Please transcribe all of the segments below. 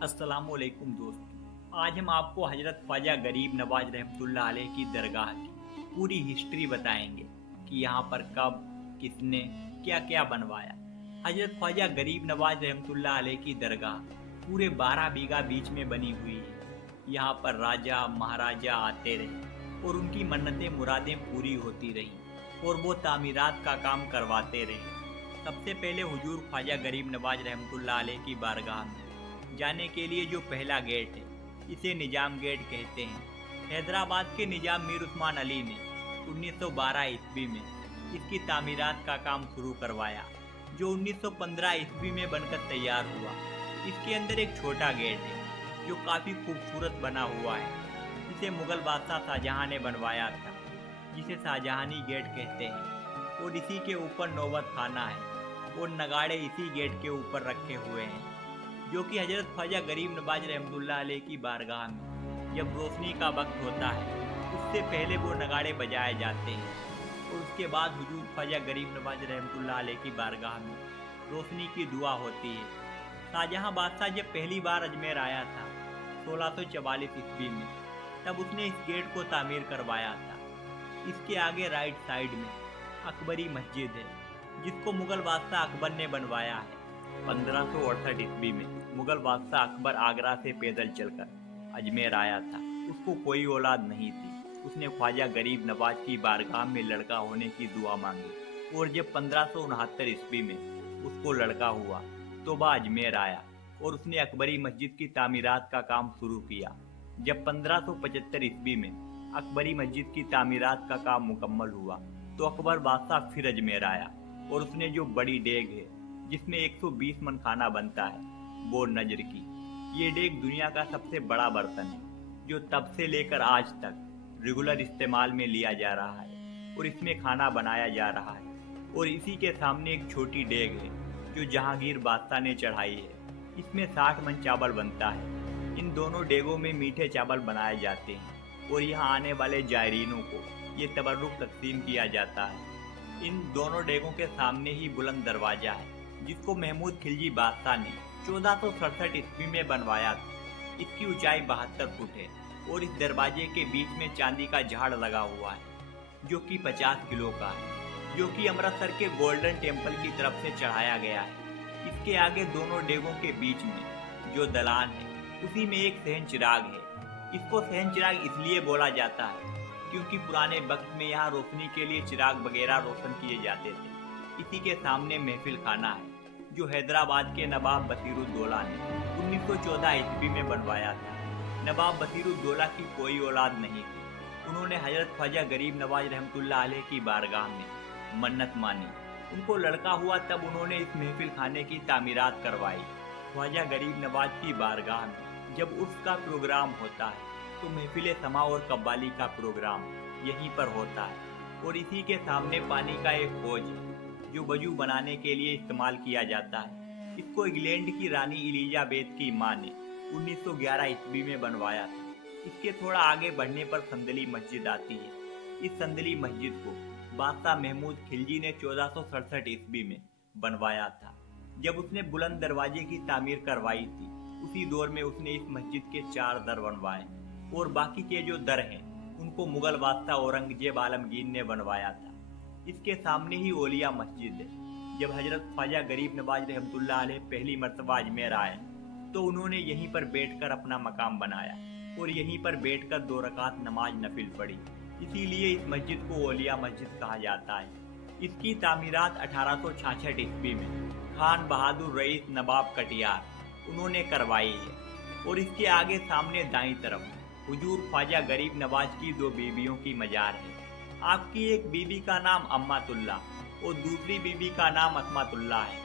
अस्सलाम वालेकुम दोस्तों। आज हम आपको हजरत ख्वाजा गरीब नवाज रहमतुल्लाह अलैह की दरगाह की पूरी हिस्ट्री बताएंगे कि यहाँ पर कब, किसने, क्या क्या बनवाया। हजरत ख्वाजा गरीब नवाज रहमतुल्लाह अलैह की दरगाह पूरे 12 बीघा बीच में बनी हुई है। यहाँ पर राजा महाराजा आते रहे और उनकी मन्नतें मुरादें पूरी होती रहीं और वो तामीरात का काम करवाते रहे। सबसे पहले हुजूर ख्वाजा गरीब नवाज रहमतुल्लाह अलैह की बारगाह में जाने के लिए जो पहला गेट है, इसे निजाम गेट कहते हैं। हैदराबाद के निजाम मीर उस्मान अली ने 1912 ईस्वी में इसकी तामीरात का काम शुरू करवाया, जो 1915 ईस्वी में बनकर तैयार हुआ। इसके अंदर एक छोटा गेट है जो काफ़ी खूबसूरत बना हुआ है। इसे मुगल बादशाह शाहजहां ने बनवाया था, जिसे शाहजहानी गेट कहते हैं। और इसी के ऊपर नौबत खाना है और नगाड़े इसी गेट के ऊपर रखे हुए हैं, जो कि हजरत ख्वाजा गरीब नवाज रहमतुल्लाह अलैह की बारगाह में जब रोशनी का वक्त होता है उससे पहले वो नगाड़े बजाए जाते हैं। और उसके बाद हुजूर ख्वाजा गरीब नवाज रहमतुल्लाह अलैह की बारगाह में रोशनी की दुआ होती है। शाहजहां बादशाह जब पहली बार अजमेर आया था 1644 ईस्वी में, तब उसने इस गेट को तामीर करवाया था। इसके आगे राइट साइड में अकबरी मस्जिद है, जिसको मुगल बादशाह अकबर ने बनवाया है। 1568 ईस्वी में मुगल बादशाह अकबर आगरा से पैदल चलकर अजमेर आया था। उसको कोई औलाद नहीं थी। उसने ख्वाजा गरीब नवाज की बारगाह में लड़का होने की दुआ मांगी और जब 1569 ईस्वी में उसको लड़का हुआ तो वह अजमेर आया और उसने अकबरी मस्जिद की तामीरात का काम शुरू किया। जब 1575 ईस्वी में अकबरी मस्जिद की तामीरात का काम मुकम्मल हुआ तो अकबर बादशाह फिर अजमेर आया और उसने जो बड़ी डेग है जिसमें 120 मन खाना बनता है, वो नजर की। ये डेग दुनिया का सबसे बड़ा बर्तन है, जो तब से लेकर आज तक रेगुलर इस्तेमाल में लिया जा रहा है और इसमें खाना बनाया जा रहा है। और इसी के सामने एक छोटी डेग है जो जहांगीर बादशाह ने चढ़ाई है। इसमें 60 मन चावल बनता है। इन दोनों डेगों में मीठे चावल बनाए जाते हैं और यहाँ आने वाले जायरीनों को ये तबर्रुक तकसीम किया जाता है। इन दोनों डेगों के सामने ही बुलंद दरवाजा है, जिसको महमूद खिलजी बादशाह ने 1467 ईस्वी में बनवाया था। इसकी ऊंचाई 72 फुट है और इस दरवाजे के बीच में चांदी का झाड़ लगा हुआ है, जो कि 50 किलो का है, जो कि अमृतसर के गोल्डन टेम्पल की तरफ से चढ़ाया गया है। इसके आगे दोनों डेगों के बीच में जो दलान है, उसी में एक सहन चिराग है। इसको सहन चिराग इसलिए बोला जाता है क्योंकि पुराने वक्त में यहाँ रोशनी के लिए चिराग वगैरह रोशन किए जाते थे। इसी के सामने महफिल खाना है, जो हैदराबाद के नवाब बसीरुद्दौला ने 1914 ईस्वी में बनवाया था। नवाब बसीरुद्दौला की कोई औलाद नहीं थी। उन्होंने हजरत ख्वाजा गरीब नवाज रहमतुल्लाह अलैह की बारगाह में मन्नत मानी। उनको लड़का हुआ तब उन्होंने इस महफिल खाने की तामीरात करवाई। ख्वाजा गरीब नवाज की बारगाह में जब उर्स का प्रोग्राम होता है तो महफिल समा और कव्वाली का प्रोग्राम यहीं पर होता है। और इसी के सामने पानी का एक हौज है, जो वजू बनाने के लिए इस्तेमाल किया जाता है। इसको इंग्लैंड की रानी एलिजाबेथ की मां ने 1911 ईस्वी में बनवाया था। इसके थोड़ा आगे बढ़ने पर संदली मस्जिद आती है। इस संदली मस्जिद को बादशाह महमूद खिलजी ने 1467 ईस्वी में बनवाया था। जब उसने बुलंद दरवाजे की तामीर करवाई थी, उसी दौर में उसने इस मस्जिद के 4 दर बनवाए और बाकी के जो दर हैं उनको मुगल बादशाह औरंगजेब आलमगीर ने बनवाया था। इसके सामने ही ओलिया मस्जिद है। जब हजरत ख्वाजा गरीब नवाज रहमतुल्लाह अलैह पहली मर्तबा अजमेर आए तो उन्होंने यहीं पर बैठकर अपना मकाम बनाया और यहीं पर बैठकर 2 रकात नमाज नफिल पढ़ी। इसीलिए इस मस्जिद को ओलिया मस्जिद कहा जाता है। इसकी तामीरात 1866 ईस्वी में खान बहादुर रईस नवाब कटियार उन्होंने करवाई है। और इसके आगे सामने दाईं तरफ हुजूर ख्वाजा गरीब नवाज की 2 बीवियों की मजार है। आपकी एक बीबी का नाम अम्मातुल्ला और दूसरी बीबी का नाम अस्मातुल्ला है।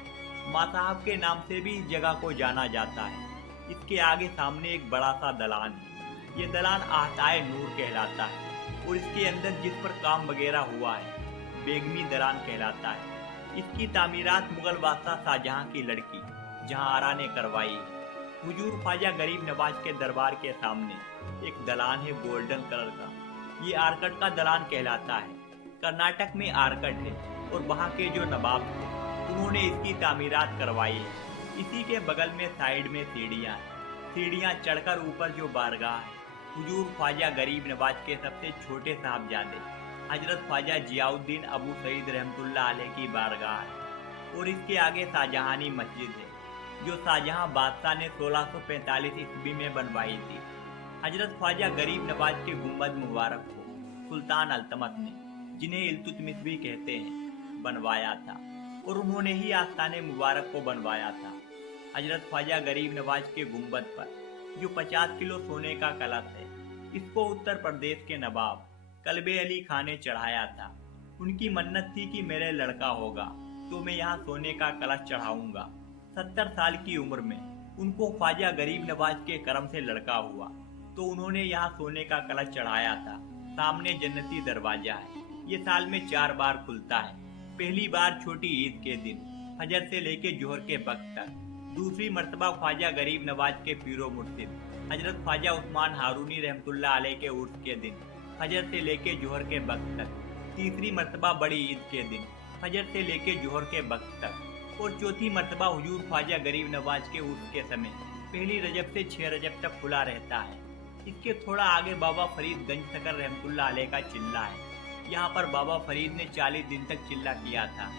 माँ साहब के नाम से भी इस जगह को जाना जाता है। इसके आगे सामने एक बड़ा सा दलान है। ये दलान आहताए नूर कहलाता है और इसके अंदर जिस पर काम वगैरह हुआ है बेगमी दलान कहलाता है। इसकी तामीरात मुगल बादशाह शाहजहां की लड़की जहांआरा ने करवाई है। हुजूर ख्वाजा गरीब नवाज के दरबार के सामने एक दलान है गोल्डन कलर का। ये आरकट का दलान कहलाता है। कर्नाटक में आरकट है और वहाँ के जो नवाब थे उन्होंने इसकी तामीरात करवाई है। इसी के बगल में साइड में सीढ़ियाँ हैं। सीढ़ियाँ चढ़कर ऊपर जो बारगाह है, हुजूर ख्वाजा गरीब नवाज के सबसे छोटे साहबजादे हजरत ख्वाजा जियाउद्दीन अबू सईद रहमतुल्लाह अलैह की बारगाह है। और इसके आगे शाहजहानी मस्जिद है, जो शाहजहां बादशाह ने 1645 ईस्वी में बनवाई थी। हजरत ख्वाजा गरीब नवाज के गुंबद मुबारक को सुल्तान अल्तमश ने, जिन्हें इल्तुतमिश भी कहते हैं, बनवाया था और उन्होंने ही आस्थाने मुबारक को बनवाया था। हजरत ख्वाजा गरीब नवाज के गुंबद पर जो 50 किलो सोने का कलश है, इसको उत्तर प्रदेश के नवाब कल्बे अली खां ने चढ़ाया था। उनकी मन्नत थी कि मेरे लड़का होगा तो मैं यहाँ सोने का कलश चढ़ाऊंगा। 70 साल की उम्र में उनको ख्वाजा गरीब नवाज के करम से लड़का हुआ तो उन्होंने यहाँ सोने का कलश चढ़ाया था। सामने जन्नती दरवाजा है, ये साल में 4 बार खुलता है। पहली बार छोटी ईद के दिन फजर से लेके जोहर के वक्त तक, दूसरी मर्तबा ख्वाजा गरीब नवाज के पीरो मुर्शिद हजरत ख्वाजा उस्मान हारूनी रहमतुल्लाह अलैह के उर्स के दिन फजर से लेके जोहर के वक्त तक, तीसरी मर्तबा बड़ी ईद के दिन फजर से लेके जोहर के वक्त तक और चौथी मर्तबा हुजूर ख्वाजा गरीब नवाज के उर्स के समय पहली रजब से 6 रजब तक खुला रहता है। इसके थोड़ा आगे बाबा फरीद गंज सकर रहमतुल्लाह अलैह का चिल्ला है। यहाँ पर बाबा फरीद ने 40 दिन तक चिल्ला किया था।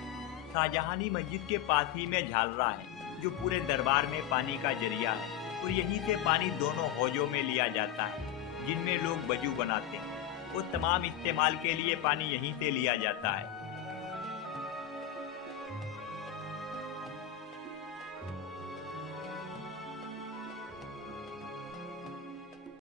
शाहजहानी मस्जिद के पास ही में झालरा है, जो पूरे दरबार में पानी का जरिया है और यहीं से पानी दोनों हौजों में लिया जाता है, जिनमें लोग वजू बनाते हैं और तमाम इस्तेमाल के लिए पानी यहीं से लिया जाता है।